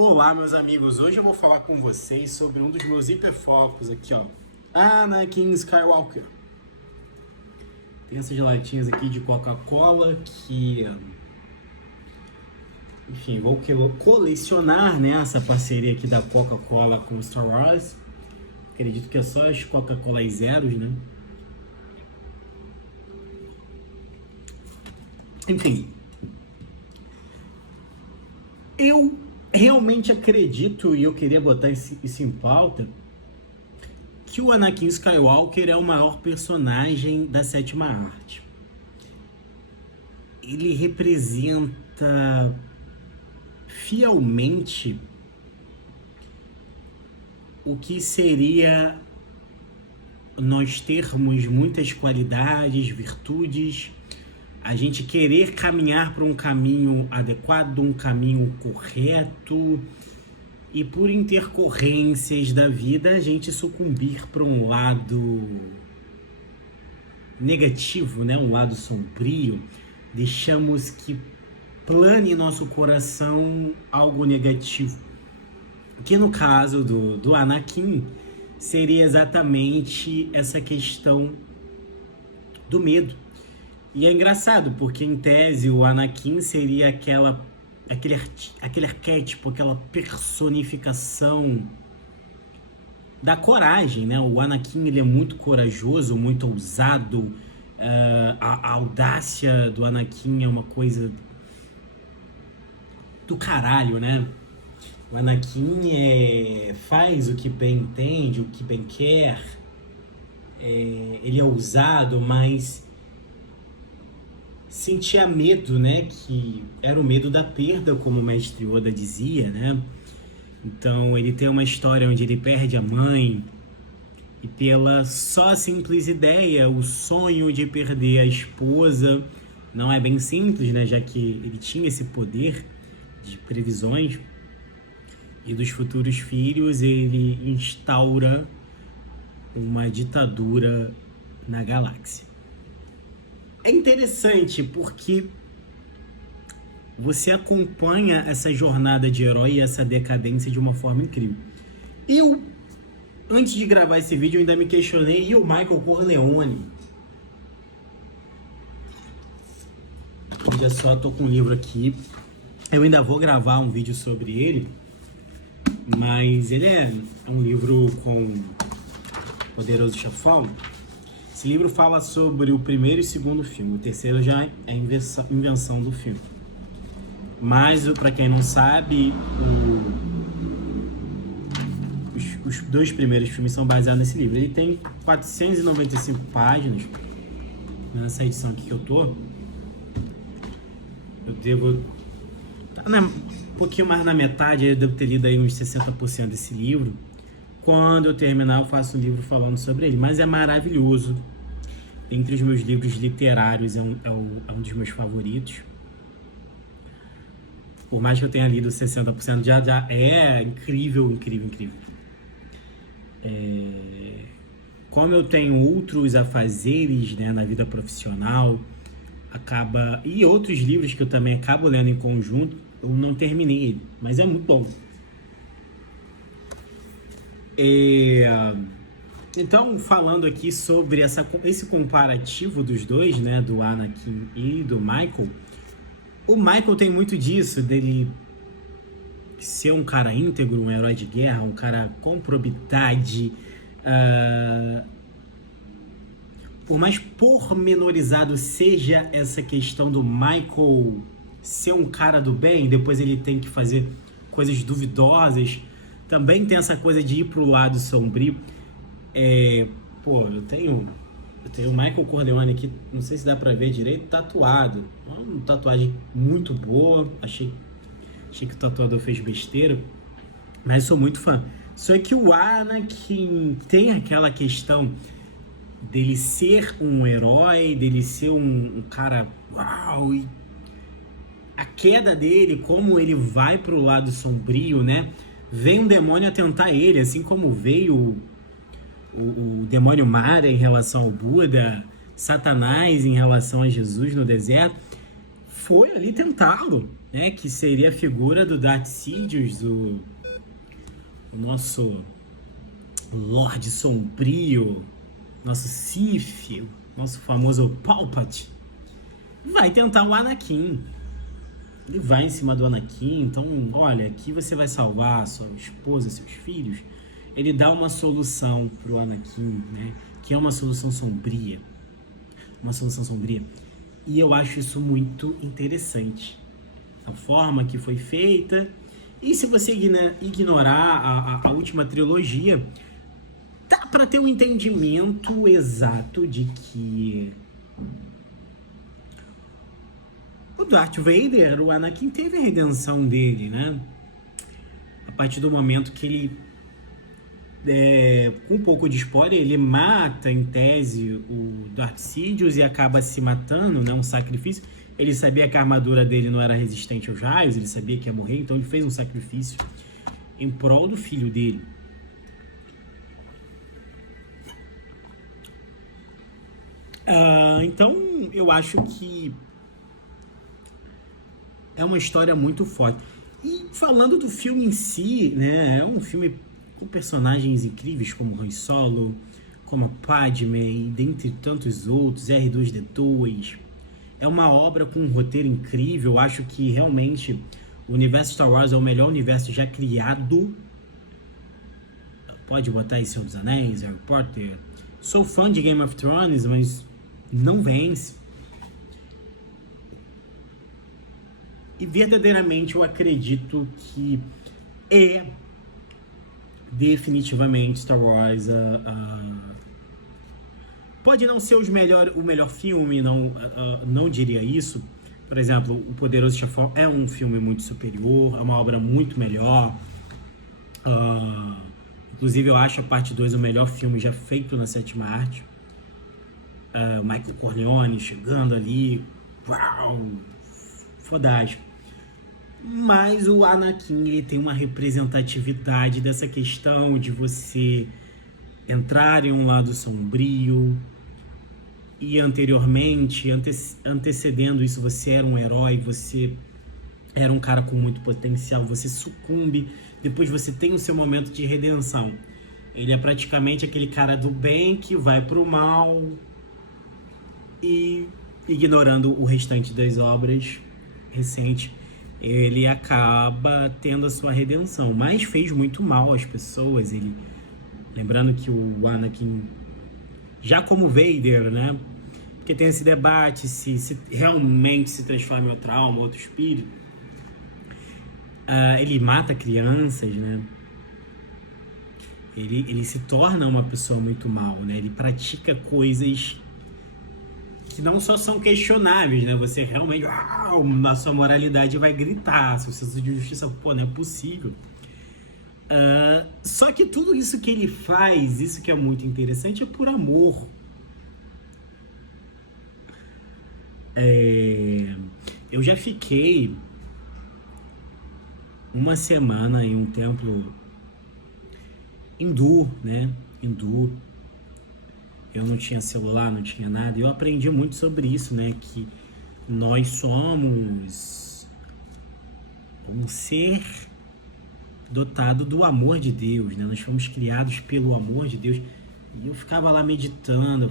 Olá, meus amigos. Hoje eu vou falar com vocês sobre um dos meus hiperfocos aqui, ó. Anakin Skywalker. Tem essas latinhas aqui de Coca-Cola que, enfim, vou colecionar, né, essa parceria aqui da Coca-Cola com Star Wars. Acredito que é só as Coca-Cola zeros, né? Enfim, eu realmente acredito, e eu queria botar isso em pauta, que o Anakin Skywalker é o maior personagem da sétima arte. Ele representa fielmente o que seria nós termos muitas qualidades, virtudes, a gente querer caminhar para um caminho adequado, um caminho correto, e por intercorrências da vida a gente sucumbir para um lado negativo, né? Um lado sombrio. Deixamos que plane nosso coração algo negativo. Que no caso do Anakin seria exatamente essa questão do medo. E é engraçado, porque em tese o Anakin seria aquele arquétipo, aquela personificação da coragem, né? O Anakin, ele é muito corajoso, muito ousado. A audácia do Anakin é uma coisa do caralho, né? O Anakin faz o que bem entende, o que bem quer. Ele é ousado, mas sentia medo, né? Que era o medo da perda, como o mestre Yoda dizia, né? Então ele tem uma história onde ele perde a mãe, e pela só simples ideia, o sonho de perder a esposa, não é bem simples, né? Já que ele tinha esse poder de previsões e dos futuros filhos, ele instaura uma ditadura na galáxia. É interessante porque você acompanha essa jornada de herói e essa decadência de uma forma incrível. Eu, antes de gravar esse vídeo, eu ainda me questionei, e o Michael Corleone? Olha só, tô com um livro aqui. Eu ainda vou gravar um vídeo sobre ele, mas ele é um livro com Poderoso Chefão. Esse livro fala sobre o primeiro e segundo filme. O terceiro já é a invenção do filme. Mas, para quem não sabe, os dois primeiros filmes são baseados nesse livro. Ele tem 495 páginas. Nessa edição aqui que eu tô, eu devo... um pouquinho mais na metade, eu devo ter lido aí uns 60% desse livro. Quando eu terminar, eu faço um livro falando sobre ele. Mas é maravilhoso. Entre os meus livros literários, é um dos meus favoritos. Por mais que eu tenha lido 60%, já é incrível, incrível, incrível. Como eu tenho outros afazeres, né, na vida profissional, e outros livros que eu também acabo lendo em conjunto, eu não terminei ele. Mas é muito bom. Então, falando aqui sobre esse comparativo dos dois, né, do Anakin e do Michael, o Michael tem muito disso, dele ser um cara íntegro, um herói de guerra, um cara com probidade, por mais pormenorizado seja essa questão do Michael ser um cara do bem, depois ele tem que fazer coisas duvidosas, também tem essa coisa de ir pro lado sombrio. Eu tenho o Michael Corleone aqui, não sei se dá pra ver direito, tatuado. Uma tatuagem muito boa, achei que o tatuador fez besteira, mas sou muito fã. Só que o Anakin tem aquela questão dele ser um herói, dele ser um cara uau, e a queda dele, como ele vai pro lado sombrio, né? Vem um demônio a tentar ele, assim como veio o demônio Mara em relação ao Buda, Satanás em relação a Jesus no deserto, foi ali tentá-lo. né, que seria a figura do Darth Sidious, o nosso Lorde Sombrio, nosso Sith, nosso famoso Palpatine, vai tentar o Anakin. Ele vai em cima do Anakin, então, olha, aqui você vai salvar sua esposa, seus filhos. Ele dá uma solução pro Anakin, né, que é uma solução sombria. Uma solução sombria. E eu acho isso muito interessante. A forma que foi feita. E se você ignorar a última trilogia, dá para ter um entendimento exato de que o Darth Vader, o Anakin, teve a redenção dele, né? A partir do momento que ele, com um pouco de spoiler, ele mata, em tese, o Darth Sidious e acaba se matando, né? Um sacrifício. Ele sabia que a armadura dele não era resistente aos raios, ele sabia que ia morrer, então ele fez um sacrifício em prol do filho dele. Então, eu acho que é uma história muito forte. E falando do filme em si, né, é um filme com personagens incríveis como Han Solo, como a Padme, e dentre tantos outros, R2-D2. É uma obra com um roteiro incrível. Eu acho que realmente o universo Star Wars é o melhor universo já criado. Pode botar aí Senhor dos Anéis, Harry Potter. Sou fã de Game of Thrones, mas não vence. E verdadeiramente eu acredito que é definitivamente Star Wars pode não ser o melhor filme, não diria isso. Por exemplo, O Poderoso Chefão é um filme muito superior, é uma obra muito melhor. Inclusive eu acho a parte 2 o melhor filme já feito na sétima arte. O Michael Corleone chegando ali, uau, fodástico. Mas o Anakin, ele tem uma representatividade dessa questão de você entrar em um lado sombrio e anteriormente, antecedendo isso, você era um herói, você era um cara com muito potencial, você sucumbe, depois você tem o seu momento de redenção. Ele é praticamente aquele cara do bem que vai pro mal e, ignorando o restante das obras recentes, ele acaba tendo a sua redenção, mas fez muito mal às pessoas. Ele, lembrando que o Anakin, já como Vader, né, porque tem esse debate se realmente se transforma em outra alma, outro espírito. Ele mata crianças, né, ele se torna uma pessoa muito mal, né, ele pratica coisas que não só são questionáveis, né? Você realmente, a sua moralidade vai gritar, seu senso de justiça, pô, não é possível. Só que tudo isso que ele faz, isso que é muito interessante, é por amor. Eu já fiquei uma semana em um templo hindu, né? Hindu. Eu não tinha celular, não tinha nada. E eu aprendi muito sobre isso, né? Que nós somos um ser dotado do amor de Deus, né? Nós fomos criados pelo amor de Deus. E eu ficava lá meditando,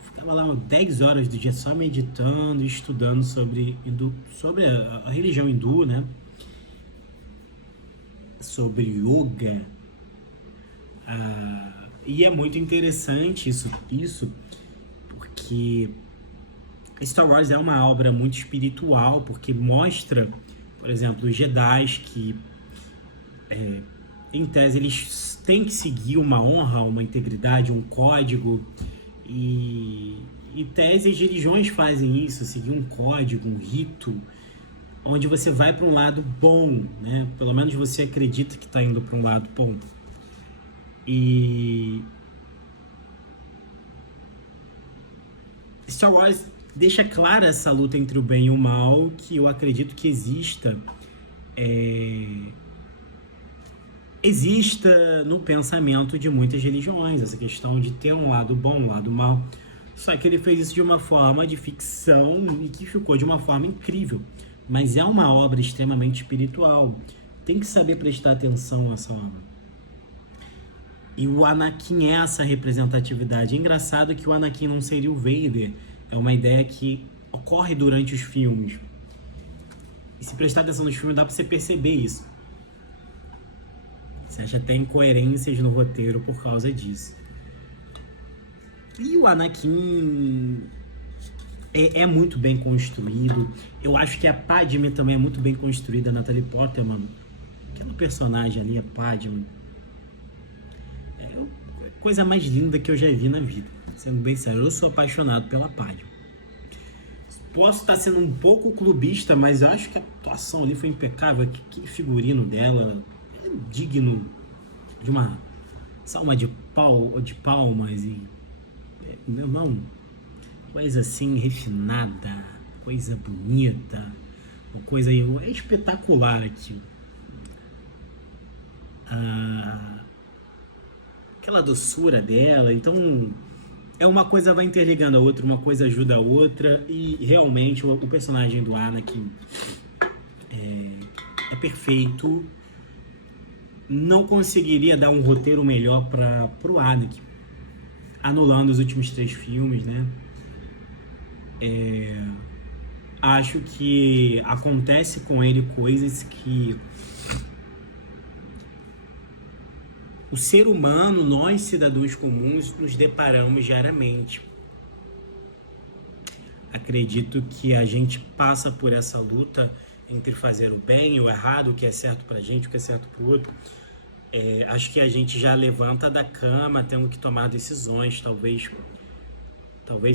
ficava lá 10 horas do dia só meditando e estudando sobre a religião hindu, né? Sobre yoga. E é muito interessante isso, porque Star Wars é uma obra muito espiritual, porque mostra, por exemplo, os Jedi que, em tese, eles têm que seguir uma honra, uma integridade, um código, e em tese as religiões fazem isso, seguir um código, um rito, onde você vai para um lado bom, né? Pelo menos você acredita que está indo para um lado bom. E Star Wars deixa clara essa luta entre o bem e o mal, que eu acredito que exista no pensamento de muitas religiões, essa questão de ter um lado bom, um lado mal. Só que ele fez isso de uma forma de ficção e que ficou de uma forma incrível, mas é uma obra extremamente espiritual. Tem que saber prestar atenção nessa obra. E o Anakin é essa representatividade. É engraçado que o Anakin não seria o Vader. É uma ideia que ocorre durante os filmes. E se prestar atenção nos filmes, dá pra você perceber isso. Você acha até incoerências no roteiro por causa disso. E o Anakin é muito bem construído. Eu acho que a Padme também é muito bem construída. A Natalie Portman, aquela personagem ali, a Padme, é a coisa mais linda que eu já vi na vida. Sendo bem sério, eu sou apaixonado pela Padme. Posso estar sendo um pouco clubista, mas eu acho que a atuação ali foi impecável. Que figurino dela é digno de uma salva de palmas e meu irmão, coisa assim refinada, coisa bonita, uma coisa espetacular aqui. Aquela doçura dela, então é uma coisa vai interligando a outra, uma coisa ajuda a outra e realmente o personagem do Anakin é perfeito. Não conseguiria dar um roteiro melhor para o Anakin, anulando os últimos 3 filmes, né? Acho que acontece com ele coisas que o ser humano, nós cidadãos comuns, nos deparamos diariamente. Acredito que a gente passa por essa luta entre fazer o bem e o errado, o que é certo pra gente, o que é certo pro outro. Acho que a gente já levanta da cama tendo que tomar decisões. Talvez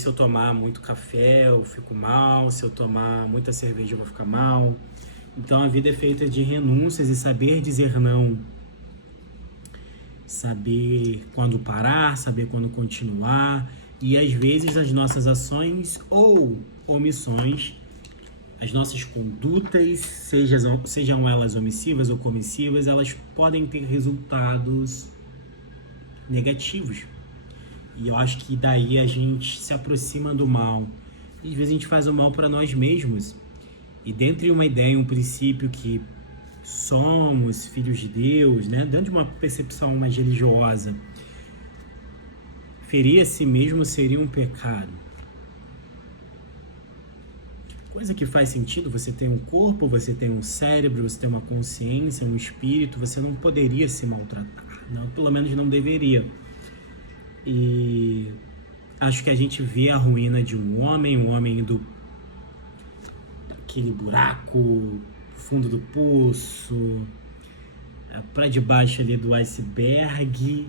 se eu tomar muito café eu fico mal, se eu tomar muita cerveja eu vou ficar mal. Então a vida é feita de renúncias e saber dizer não. Saber quando parar, saber quando continuar. E às vezes as nossas ações ou omissões, as nossas condutas, sejam elas omissivas ou comissivas, elas podem ter resultados negativos. E eu acho que daí a gente se aproxima do mal. E às vezes a gente faz o mal para nós mesmos. E dentre uma ideia, um princípio que somos filhos de Deus, né? Dentro de uma percepção mais religiosa, ferir a si mesmo seria um pecado. Coisa que faz sentido, você tem um corpo, você tem um cérebro, você tem uma consciência, um espírito, você não poderia se maltratar, não, pelo menos não deveria. E acho que a gente vê a ruína de um homem indo daquele buraco, fundo do poço, para debaixo ali do iceberg,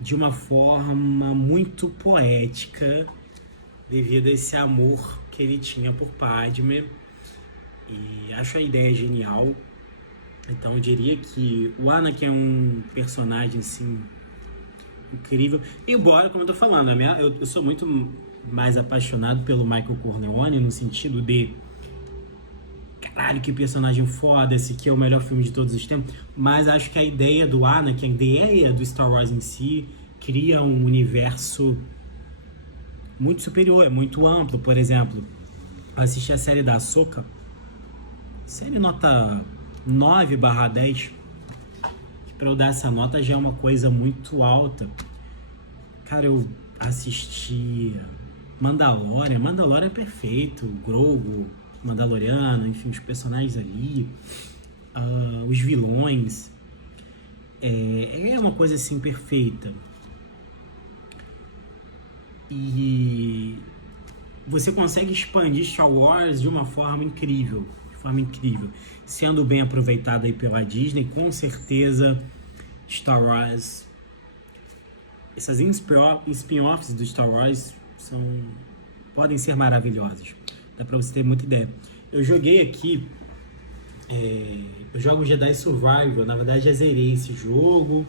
de uma forma muito poética, devido a esse amor que ele tinha por Padme. E acho a ideia genial. Então eu diria que o Anakin é um personagem assim incrível. Embora, como eu tô falando, eu sou muito mais apaixonado pelo Michael Corleone, no sentido de caralho, que personagem foda, esse aqui é o melhor filme de todos os tempos. Mas acho que a ideia do Anakin, a ideia do Star Wars em si, cria um universo muito superior, é muito amplo. Por exemplo, assisti a série da Ahsoka, série nota 9/10, que pra eu dar essa nota já é uma coisa muito alta. Cara, eu assisti Mandalorian é perfeito, Grogu, Mandaloriano, enfim, os personagens ali, os vilões, é uma coisa assim perfeita. E você consegue expandir Star Wars de uma forma incrível, sendo bem aproveitado aí pela Disney. Com certeza Star Wars, essas spin-offs do Star Wars podem ser maravilhosas. Dá pra você ter muita ideia. Eu joguei aqui, eu jogo Jedi Survivor, na verdade já zerei esse jogo.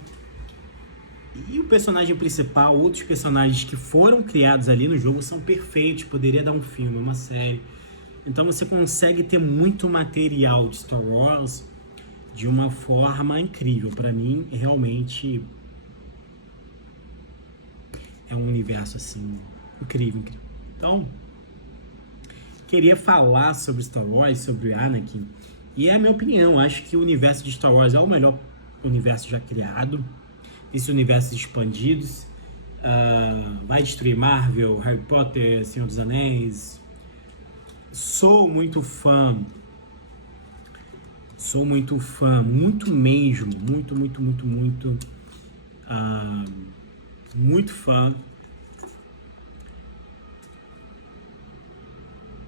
E o personagem principal, outros personagens que foram criados ali no jogo são perfeitos, poderia dar um filme, uma série. Então você consegue ter muito material de Star Wars de uma forma incrível. Para mim, realmente é um universo assim incrível. Então, queria falar sobre Star Wars, sobre o Anakin. E é a minha opinião, acho que o universo de Star Wars é o melhor universo já criado. Esse universo expandidos. Vai destruir Marvel, Harry Potter, Senhor dos Anéis. Sou muito fã, muito mesmo, muito fã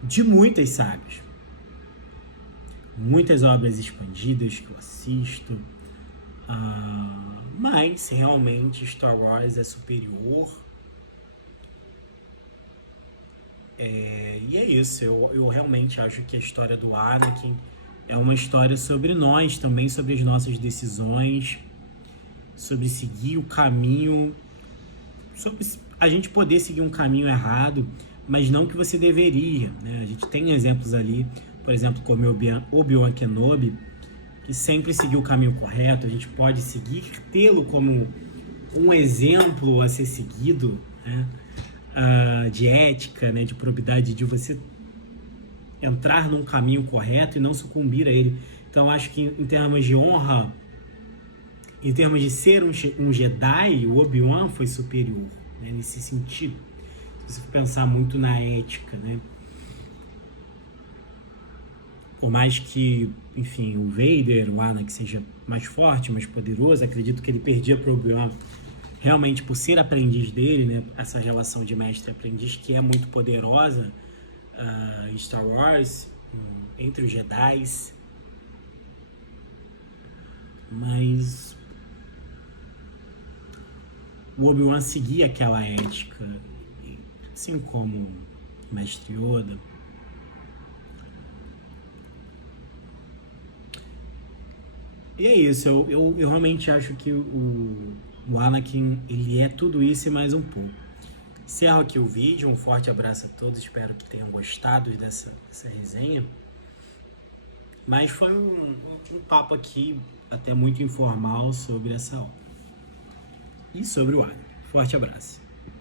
de muitas sagas. Muitas obras expandidas que eu assisto. Mas realmente Star Wars é superior. E é isso, eu realmente acho que a história do Anakin é uma história sobre nós também, sobre as nossas decisões, sobre seguir o caminho, sobre a gente poder seguir um caminho errado, mas não que você deveria, né? A gente tem exemplos ali, por exemplo, como Obi-Wan Kenobi, que sempre seguiu o caminho correto. A gente pode seguir, tê-lo como um exemplo a ser seguido, né? De ética, né? De probidade, de você entrar num caminho correto e não sucumbir a ele. Então, acho que em termos de honra, em termos de ser um Jedi, o Obi-Wan foi superior, né? Nesse sentido. Se você for pensar muito na ética, né? Por mais que, enfim, o Vader, o Anakin, seja mais forte, mais poderoso, acredito que ele perdia para o Obi-Wan realmente por ser aprendiz dele, né? Essa relação de mestre e aprendiz que é muito poderosa em Star Wars, entre os Jedis. Mas o Obi-Wan seguia aquela ética, assim como o mestre Yoda. E é isso, eu realmente acho que o Anakin, ele é tudo isso e mais um pouco. Encerro aqui o vídeo, um forte abraço a todos, espero que tenham gostado dessa resenha. Mas foi um papo aqui até muito informal sobre essa obra. E sobre o Anakin. Forte abraço.